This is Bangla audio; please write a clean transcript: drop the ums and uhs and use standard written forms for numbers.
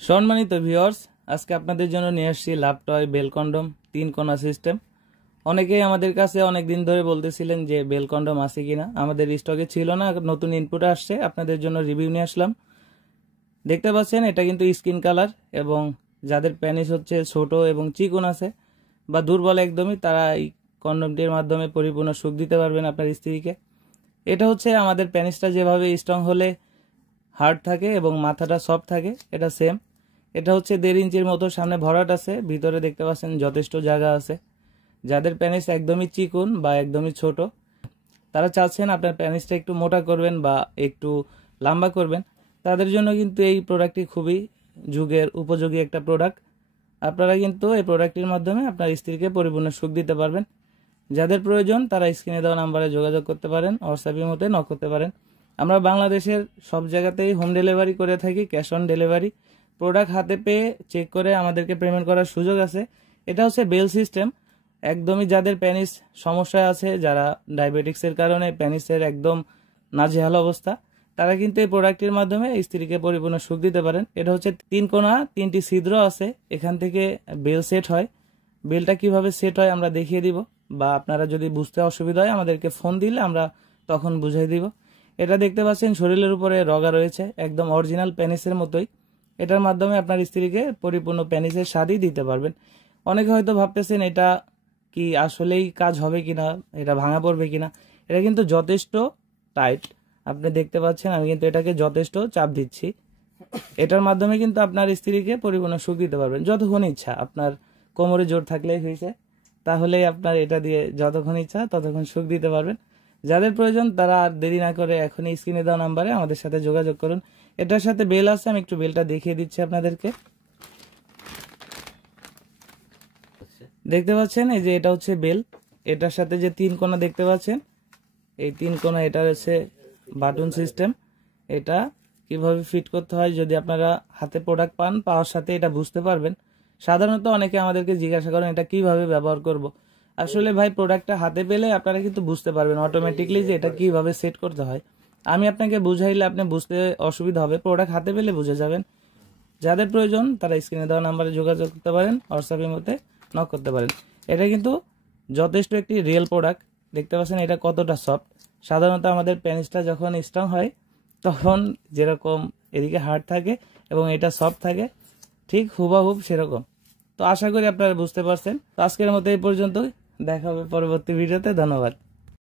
সম্মানিত ভিউয়ার্স, আজকে আপনাদের জন্য নিয়ে আসছি লাভ টয় বেল কন্ডম 3 কোণা সিস্টেম। অনেকেই আমাদের কাছে অনেক দিন ধরে বলতেছিলেন যে বেল কন্ডম আছে কিনা, আমাদের স্টকে ছিল না, নতুন ইনপুট আসছে, আপনাদের জন্য রিভিউ নিয়ে আসলাম। দেখতে পাচ্ছেন এটা কিন্তু স্কিন কালার, এবং যাদের পেনিস হচ্ছে ছোট এবং চিকন আছে বা দুর্বল একদমই, তারা এই কন্ডমটির মাধ্যমে পরিপূর্ণ সুখ দিতে পারবেন আপনার স্ত্রীকে। এটা হচ্ছে আমাদের পেনিসটা যেভাবে স্ট্রং হলে হার্ড থাকে এবং মাথাটা সফট থাকে, এটা সেম। এটা হচ্ছে 1.5 ইঞ্চির মতো সামনে ভরাট আছে, ভিতরে দেখতে পাচ্ছেন যথেষ্ট জায়গা আছে। যাদের পেনিস একদমই চিকন বা একদমই ছোট, তারা চাচ্ছেন আপনার পেনিসটা একটু মোটা করবেন বা একটু লম্বা করবেন, তাদের জন্য কিন্তু এই প্রোডাক্টটি খুবই যুগের উপযোগী একটা প্রোডাক্ট। আপনারা কিন্তু এই প্রোডাক্টটির মাধ্যমে আপনার স্ত্রীকে পরিপূর্ণ সুখ দিতে পারবেন। যাদের প্রয়োজন তারা স্ক্রিনে দেওয়া নাম্বারে যোগাযোগ করতে পারেন, হোয়াটসঅ্যাপের মধ্যে নক করতে পারেন। আমরা বাংলাদেশের সব জায়গাতেই হোম ডেলিভারি করে থাকি, ক্যাশ অন ডেলিভারি। প্রোডাক্ট হাতে পেয়ে চেক করে আমাদেরকে পেমেন্ট করার সুযোগ আছে। এটা হচ্ছে বেল সিস্টেম। একদমই যাদের পেনিস সমস্যা আছে, যারা ডায়াবেটিক্সের কারণে পেনিসের একদম নাজেহাল অবস্থা, তারা কিন্তু এই প্রোডাক্টের মাধ্যমে স্ত্রীকে পরিপূর্ণ সুখ দিতে পারেন। এটা হচ্ছে 3 কোণা, 3টি ছিদ্র আছে, এখান থেকে বেল সেট হয়। বেলটা কিভাবে সেট হয় আমরা দেখিয়ে দিব, বা আপনারা যদি বুঝতে অসুবিধা হয় আমাদেরকে ফোন দিলে আমরা তখন বুঝিয়ে দিব। এটা দেখতে পাচ্ছেন শরীরের উপরে রগা রয়েছে, একদম অরিজিনাল পেনিসের মতোই। এটার মাধ্যমে আপনার স্ত্রীকে পরিপূর্ণ পেনিসের স্বাদই দিতে পারবেন। অনেকে হয়তো ভাবতেছেন এটা কি আসলেই কাজ হবে কিনা, এটা ভাঙা পড়বে কিনা। এটা কিন্তু যথেষ্ট টাইট, আপনি দেখতে পাচ্ছেন আমি কিন্তু এটাকে যথেষ্ট চাপ দিচ্ছি। এটার মাধ্যমে কিন্তু আপনার স্ত্রীকে পরিপূর্ণ সুখ দিতে পারবেন যতক্ষণ ইচ্ছা। আপনার কোমরে জোর থাকলেই হয়েছে, তাহলে আপনার এটা দিয়ে যতক্ষণ ইচ্ছা ততক্ষণ সুখ দিতে পারবেন। যাদের প্রয়োজন তারা আর দেরি না করে এখনই স্ক্রিনে দেওয়া নাম্বারে আমাদের সাথে যোগাযোগ করুন। এটার সাথে বেল আছে, আমি একটু বেলটা দেখিয়ে দিচ্ছি আপনাদেরকে। দেখতে পাচ্ছেন এই যে এটা হচ্ছে বেল। এটার সাথে যে 3 কোণা দেখতে পাচ্ছেন, এই 3 কোণা, এটা হচ্ছে বাটন সিস্টেম। এটা কিভাবে ফিট করতে হয় যদি আপনারা হাতে প্রোডাক্ট পান, পাওয়ার সাথে এটা বুঝতে পারবেন। সাধারণত অনেকে আমাদেরকে জিজ্ঞাসা করেন এটা কিভাবে ব্যবহার করব। আসলে ভাই, প্রোডাক্টটা হাতে পেলে আপনারা কিন্তু বুঝতে পারবেন অটোমেটিকলি যে এটা কিভাবে সেট করতে হয়। আমি আপনাকে বুঝাইলে আপনি বুঝতে অসুবিধা হবে, প্রোডাক্ট হাতে পেলে বুঝে যাবেন। যাদের প্রয়োজন তারা স্ক্রিনে দেওয়া নাম্বারে যোগাযোগ করতে পারেন, হোয়াটসঅ্যাপের মধ্যে নক করতে পারেন। এটা কিন্তু যথেষ্ট একটি রিয়েল প্রোডাক্ট। দেখতে পাচ্ছেন এটা কতটা সফট। সাধারণত আমাদের পেনিসটা যখন স্ট্রং হয় তখন যেরকম এদিকে হার্ড থাকে এবং এটা সফট থাকে, ঠিক হুবহুব সেরকম। তো আশা করি আপনারা বুঝতে পারছেন। তো আজকের মতো এই পর্যন্তই, দেখা হবে পরবর্তী ভিডিওতে। ধন্যবাদ।